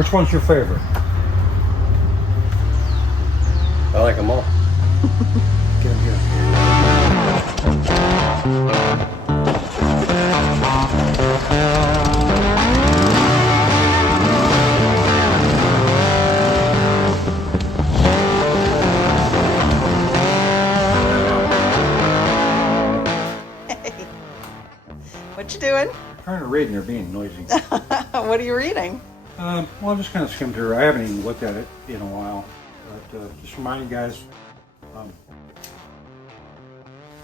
Which one's your favorite? I like them all. Get him here. What you doing? I'm trying to read and they're being noisy. What are you reading? Well, I just kind of skimmed through. I haven't even looked at it in a while. But just remind you guys.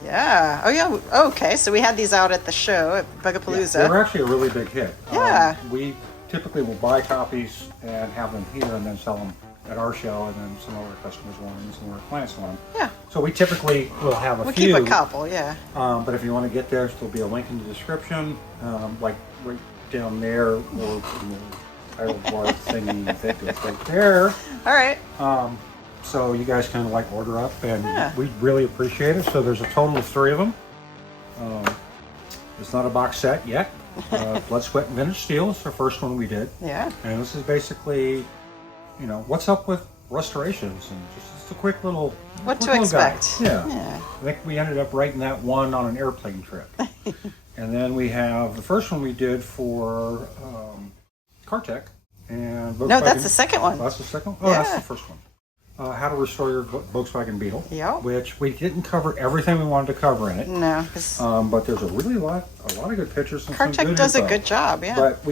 Yeah. Oh, yeah. Okay. So we had these out at the show at Bug-A-Paluza. They were actually a really big hit. Yeah. We typically will buy copies and have them here and then sell them at our show, and then some of our customers want them and some of our clients want them. Yeah. So we typically will have a We'll few. keep a couple, yeah. But if you want to get there, there'll be a link in the description, like right down there, or title bar thingy, it's right there. All right. So you guys can like order up, and Yeah. we really appreciate it. So there's a total of 3 of them. It's not a box set yet. Blood, Sweat, and Vintage Steel is the first one we did. Yeah. And this is basically, you know, what's up with restorations and just a quick little What quick to little guide. expect. Yeah. Yeah. I think we ended up writing that one on an airplane trip. And then we have the first one we did for CarTech and Volkswagen. No, that's the second one. Oh, that's the second one? Oh, Yeah. that's the first one. How to Restore Your Volkswagen Beetle. Yeah. Which we didn't cover everything we wanted to cover in it. No, because But there's a lot of good pictures and some CarTech good does a info. good job, yeah. But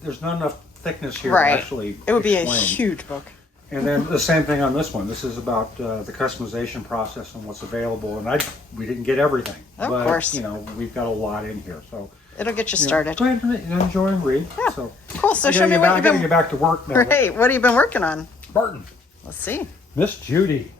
there's not enough thickness here Right. to actually It would be a explain. huge book. And then the same thing on this one. This is about the customization process and what's available. And we didn't get everything. Of but, course. you know, we've got a lot in here. So It'll get you you know, started. go ahead and enjoy and read. Yeah. So Cool. So I show gotta me get what back- you've I gotta been. get back to work now. Great. What have you been working on? Barton. Let's see. Miss Judy.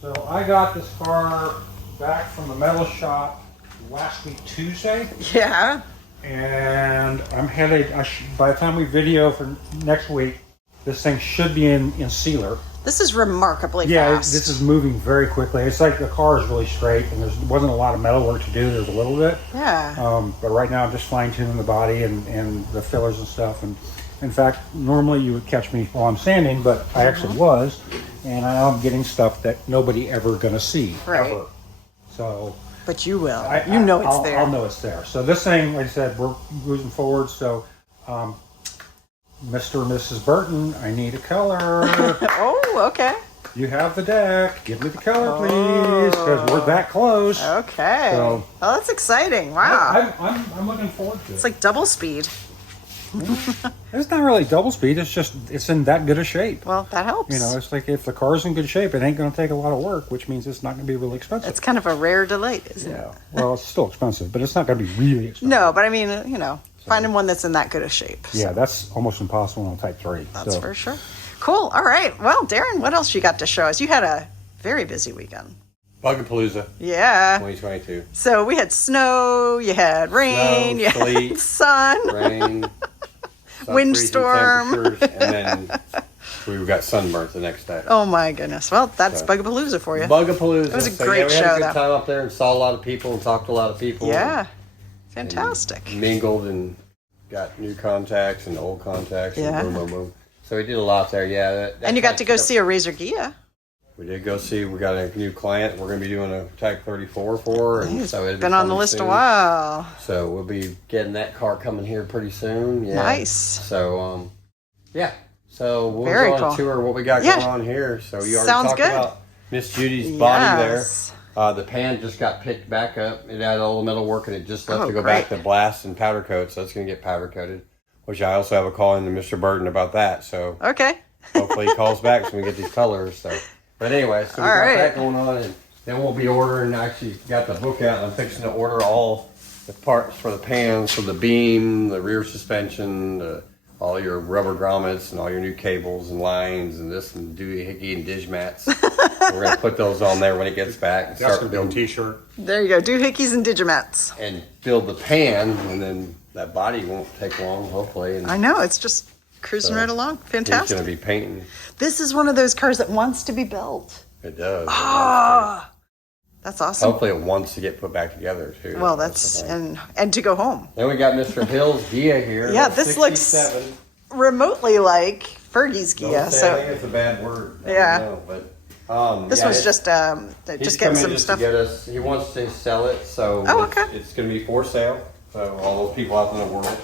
So I got this car back from the metal shop last week Tuesday. Yeah. And I'm headed, by the time we video for next week, this thing should be in sealer. This is remarkably Yeah, fast. this is moving very quickly. It's like the car is really straight and there wasn't a lot of metal work to do. There's a little bit. Yeah. But right now I'm just fine tuning the body and the fillers and stuff. And in fact, normally you would catch me while I'm sanding, but I actually was. And I'm getting stuff that nobody ever gonna see, Right. ever. So But you will. I'll it's there. I'll know it's there. So this thing, like I said, we're moving forward. So, Mr. and Mrs. Burton, I need a color. Oh, okay. You have the deck. Give me the color, please, because we're that close. Okay. So- Oh, that's exciting. Wow. I'm looking forward to it. It's like double speed. It's not really double speed. It's just it's in that good a shape. Well, that helps. You know, it's like if the car's in good shape, it ain't going to take a lot of work, which means it's not going to be really expensive. It's kind of a rare delight, isn't it? Yeah. Well, it's still expensive, but it's not going to be really expensive. No, but I mean, finding one that's in that good a shape. So Yeah, that's almost impossible on Type 3. that's so. for sure. Cool. All right. Well, Darren, what else you got to show us? You had a very busy weekend. Bug-A-Paluza Yeah. 2022. So we had snow, you had rain, you sleet, had sun. Rain, Windstorm. and then we got sunburnt the next day. Oh my goodness. Well, that's So- Bug-A-Paluza for you. Bug-A-Paluza. It was a So, great we had show, a good though. time up there and saw a lot of people and talked to a lot of people. Yeah. Fantastic. And mingled and got new contacts and old contacts. Yeah. And boom, boom, boom. So we did a lot there. Yeah. That And you got to go stuff. see a Razor Ghia. We did go see. We got a new client. We're going to be doing a Type 34 for, and He's so it'll be been on the coming list a soon. while. So we'll be getting that car coming here pretty soon. Yeah. Nice. So yeah. So we'll Very go on cool. a tour of what we got Yeah. going on here. So you already Sounds talked good. about Miss Judy's body Yes. there. The pan just got picked back up. It had all the metal work and it just left Oh, to go great. back to blast and powder coat. So it's going to get powder coated. Which I also have a call in to Mr. Burton about that. So Okay. hopefully he calls back so we get these colors. So, but anyway, so we All got right. that going on, and then we'll be ordering. I actually got the book out, and I'm fixing to order all the parts for the pans, for the beam, the rear suspension, all your rubber grommets, and all your new cables and lines, and this and doohickey and dish mats. We're gonna put those on there when it gets back and That's start going to be a building t-shirt. There you go. Doohickeys and Digimats. and build the pan, and then that body won't take long, hopefully. And I know. It's just cruising So, right along. he's Fantastic. gonna be painting. This is one of those cars that wants to be built. It does. Ah, that's awesome. Hopefully, it wants to get put back together too. Well, the that's thing. and to go home. Then we got Mr. Hill's Ghia here. Yeah, That's this looks 67. remotely like Fergie's Ghia. Don't say So I think it's a bad word. I Yeah. don't know, but this yeah, was it's- just getting some just stuff. to get us. He wants to sell it, so Oh, okay. it's going to be for sale. So all those people out in the world.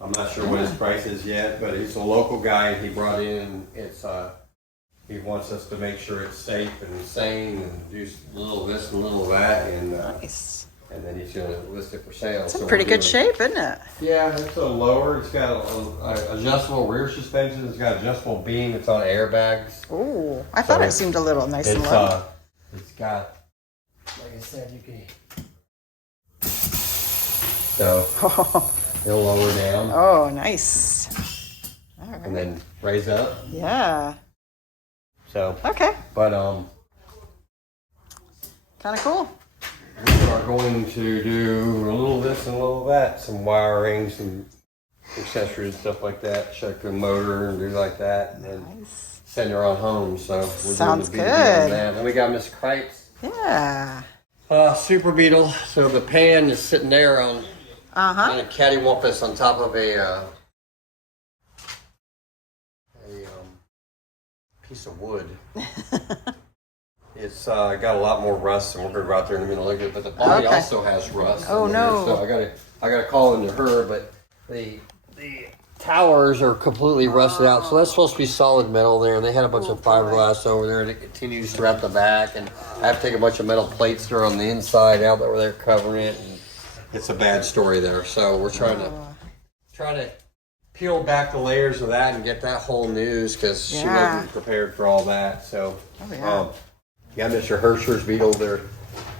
I'm not sure what his price is yet, but he's a local guy, and he brought in. It's he wants us to make sure it's safe and sane, and do a little of this and a little of that, and Nice. and then he's going to list it for sale. It's So in we're pretty good giving- shape, isn't it? Yeah, it's a lower. It's got a adjustable rear suspension. It's got adjustable beam. It's on airbags. Oh, I thought So it seemed a little nice and It's low. it's got, like I said, you can. So it'll lower down Oh, nice. All right. and then raise up. Yeah. So, Okay. but Kind of cool. we are going to do a little of this and a little of that. Some wiring, some accessories, stuff like that. Check the motor and do like that, and then Nice. send her on home. So we're Sounds doing the B2B on good. that. Then we got Miss Cripes. Yeah. Super Beetle. So the pan is sitting there on kind of cattywampus on top of a piece of wood. It's got a lot more rust, and we're gonna go out there in a minute and look at it. But the body Okay. also has rust. Oh, in there, no. So I gotta call into her, but the towers are completely rusted out. So that's supposed to be solid metal there, and they had a bunch of fiberglass over there, and it continues throughout the back. And I have to take a bunch of metal plates that are on the inside out over there covering it. And it's a bad story there. So we're trying to peel back the layers of that and get that whole news because she Yeah. wasn't prepared for all that. So yeah. got Mr. Hersker's Beetle. They're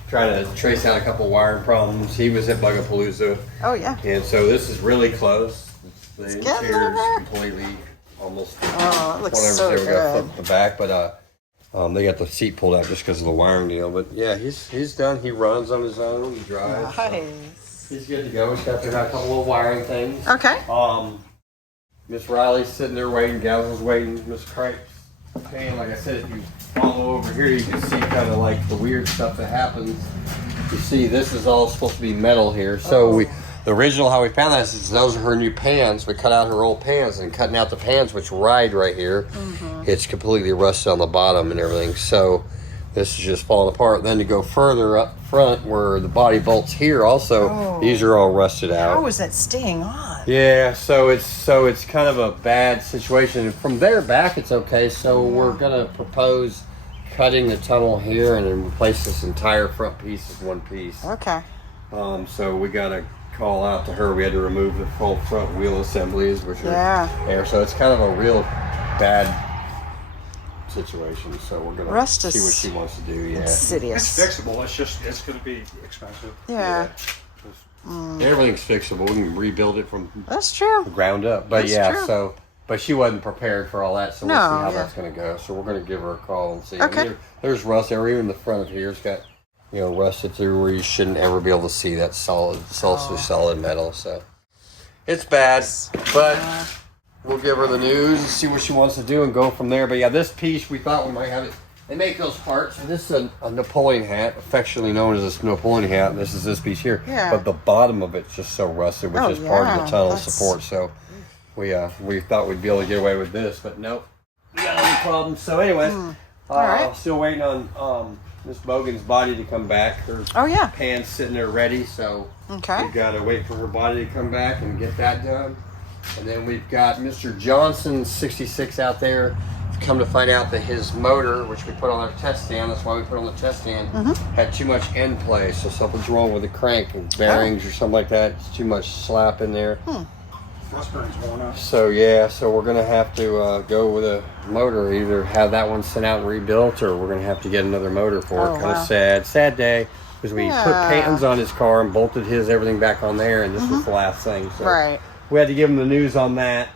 trying to trace out a couple wiring problems. He was at Bug-A-Paluza, Oh, yeah. and so this is really close. The getting interior's there. completely almost. Oh, it looks so we got good. flip the back, but they got the seat pulled out just because of the wiring deal. But yeah, he's done. He runs on his own. He drives. so Nice. he's good to go. He's got a couple of wiring things. Okay. Miss Riley's sitting there waiting. Gals is waiting. Miss Cripes. And like I said, if you follow over here, you can see kind of like the weird stuff that happens. You see, this is all supposed to be metal here. So the original how we found that is those are her new pans. We cut out her old pans, and cutting out the pans, which ride right here, it's completely rusted on the bottom and everything. So this is just falling apart. Then to go further up front, where the body bolts here, also these are all rusted out. How is that staying on? Yeah, so it's kind of a bad situation. From there back, it's okay. So we're gonna propose cutting the tunnel here and then replace this entire front piece with one piece. Okay. So we gotta call out to her. We had to remove the full front wheel assemblies, which are there. So it's kind of a real bad situation. So we're gonna Rust is see what she wants to do. Yeah, insidious. It's fixable. It's going to be expensive. Yeah. everything's fixable. We can rebuild it from That's true. ground up. But That's yeah, true. so but she wasn't prepared for all that, so we'll No, see how yeah. that's going to go. So we're going to give her a call and see. Okay. There's rust there, even the front of here's got rusted through where you shouldn't ever be able to see that solid metal. So it's bad, but we'll give her the news and see what she wants to do and go from there. But yeah, this piece we thought we might have it. They make those parts. And this is a Napoleon hat, affectionately known as this Napoleon hat. And this is this piece here. Yeah. But the bottom of it's just so rusted, which Oh, is part of the yeah, tunnel that's- support. So we thought we'd be able to get away with this, but nope. We got any problems. So anyways, right. still waiting on Miss Boggan's body to come back. Her Oh, yeah. pan's sitting there ready, so Okay. we gotta wait for her body to come back and get that done. And then we've got Mr. Johnson 66 out there. Come to find out that his motor, which we put on our test stand, that's why we put on the test stand, had too much end play. So something's wrong with the crank and bearings or something like that. It's too much slap in there. Thrust bearing's worn out. So yeah, so we're gonna have to go with a motor. Either have that one sent out and rebuilt, or we're gonna have to get another motor for Oh, it. Kind wow. of sad day, because we put Yeah. pans on his car and bolted everything back on there, and this was the last thing. So Right. we had to give him the news on that.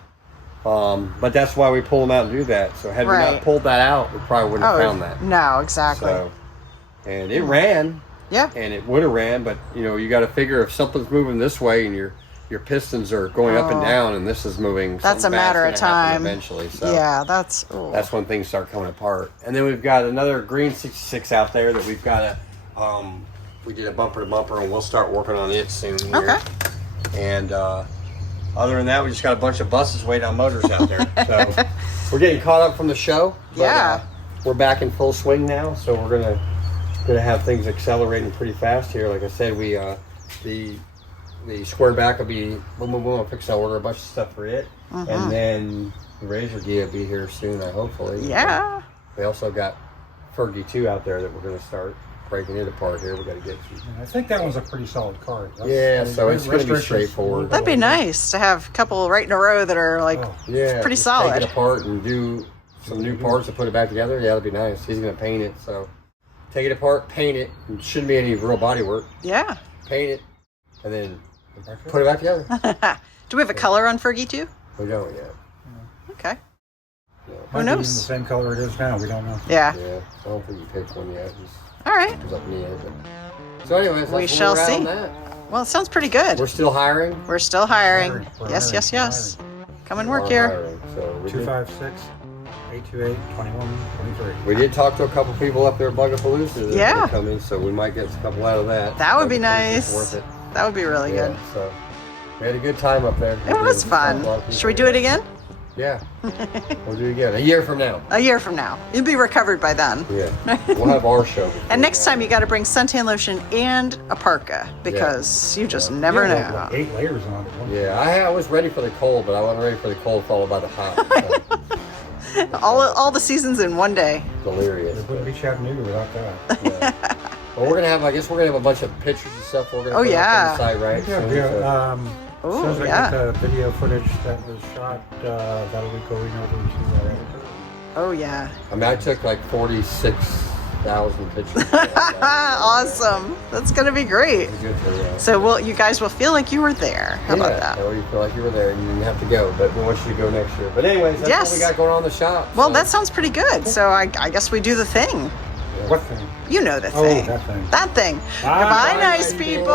But that's why we pulled him out and do that. So had we Right. not pulled that out, we probably wouldn't have found that. No, exactly. So, and it ran, Yeah. and it would have ran, but you got to figure if something's moving this way and your pistons are going up and down, and this is moving. That's a something bad's matter of gonna happen time. eventually. So Yeah, that's when things start coming apart. And then we've got another green 66 out there that we've got to. We did a bumper to bumper, and we'll start working on it soon. Here. okay. And other than that, we just got a bunch of buses waiting on motors out there. So we're getting caught up from the show. But, Yeah. we're back in full swing now, so we're gonna have things accelerating pretty fast here. Like I said, we the square back will be boom, boom, boom. I'm fixing to order a bunch of stuff for it, and then the Razor Ghia will be here soon, hopefully. Yeah. We also got Fergie 2 out there that we're going to start breaking it apart here. We got to get to. And I think that one's a pretty solid car. Yeah, so it's going to be restoration's- straightforward. That'd be nice to have a couple right in a row that are like Yeah, pretty just solid. Take it apart and do some new parts to put it back together. Yeah, that'd be nice. He's going to paint it, so take it apart, paint it. It shouldn't be any real body work. Yeah. Paint it, and then put it back together. Do we have a color on Fergie too? We don't yet. Okay. Might be knows? in the same color it is now. We don't know. Yeah. Yeah, I don't think you picked one yet. All right. It was up in the air. But... So, anyways, that's We where shall we're at on see. that. Well, it sounds pretty good. We're still hiring. We're still hiring. We're Yes, hiring. yes, yes. Come and We're work here. hiring. So we did, 256-828-2123. we did talk to a couple people up there at Bug-A-Paluza that Yeah. are coming, so we might get a couple out of that. That would be It's nice. worth it. That would be really Yeah, good. so we had a good time up there. It was fun. Should we do it again? Yeah. We'll do it again. A year from now. A year from now. You'll be recovered by then. Yeah. We'll have our show. before And next that. time you got to bring suntan lotion and a parka because you just never Yeah, know. like 8 layers on it. Yeah, I was ready for the cold, but I wasn't ready for the cold followed by the hot. So, All the seasons in one day. delirious. It wouldn't be Chattanooga without that. Yeah. Well, we're gonna have. I guess we're gonna have a bunch of pictures and stuff. We're gonna Oh, put yeah. up on the site, right? Yeah, soon, we so- Oh, says I yeah. got the video footage that was shot that'll be going over to our editor. Oh, yeah. I mean, I took like 46,000 pictures. Awesome. That's going to be great. Good for you. So you guys will feel like you were there. How about that? Or you feel like you were there and you didn't have to go, but we want you to go next year. But anyways, that's Yes. what we got going on in the shop. Well, so- that sounds pretty good. So I guess we do the thing. What thing? You know the Oh, thing. that thing. That thing. Bye. Goodbye, Bye, nice nice people.